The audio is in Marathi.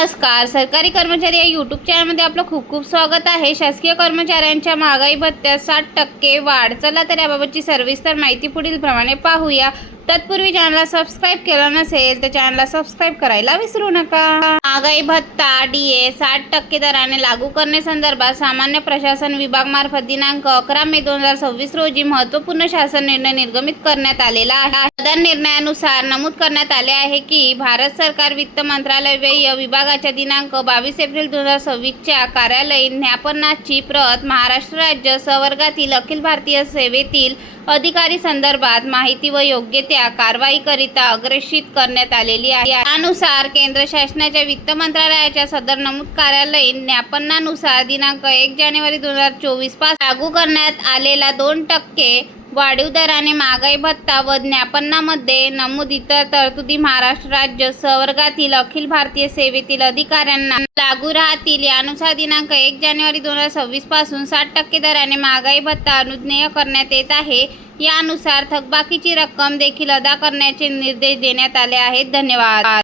नमस्कार. सरकारी कर्मचारी या यूट्यूब चॅनलमध्ये आपलं खूप खूप स्वागत आहे. शासकीय कर्मचाऱ्यांच्या महागाई भत्त्यात 60% वाढ. चला तर याबाबतची सविस्तर माहिती पुढील प्रमाणे पाहूया. तत्पूर्वी चॅनलला सबस्क्राईब केलं नसेल तर चॅनलला सबस्क्राईब करायला विसरू नका. महागाई भत्ता डीए 60% दराने लागू करण्यासंदर्भात सामान्य प्रशासन विभागामार्फत दिनांक 11 मे 2026 रोजी महत्त्वपूर्ण शासन निर्णय निर्गमित करण्यात आलेला आहे. सदर निर्णयानुसार नमूद करण्यात आले आहे की भारत सरकार वित्त मंत्रालय व्यय विभागाच्या दिनांक 22 एप्रिल 2026 च्या कार्यालयीन ज्ञापनाची प्रत महाराष्ट्र राज्य संवर्गातील अखिल भारतीय सेवेतील अधिकारी संदर्भात माहिती व योग्य त्या कारवाईकरिता अग्रेषित करण्यात आलेली आहे. त्यानुसार केंद्र शासनाच्या वित्त मंत्रालयाच्या सदर नमूद कार्यालयीन ज्ञापनानुसार दिनांक 1 जानेवारी 2024 पासून लागू करण्यात आलेला 2% वाढीव दराने महागाई भत्ता व ज्ञापनामध्ये नमूद इतर तरतुदी महाराष्ट्र राज्य संवर्गातील अखिल भारतीय सेवेतील अधिकाऱ्यांना लागू राहतील. यानुसार दिनांक 1 जानेवारी 2026 पासून 60% दराने महागाई भत्ता अनुज्ञेय करण्यात येत आहे. यानुसार थकबाकीची रक्कम देखील अदा करण्याचे निर्देश देण्यात आले आहेत. धन्यवाद.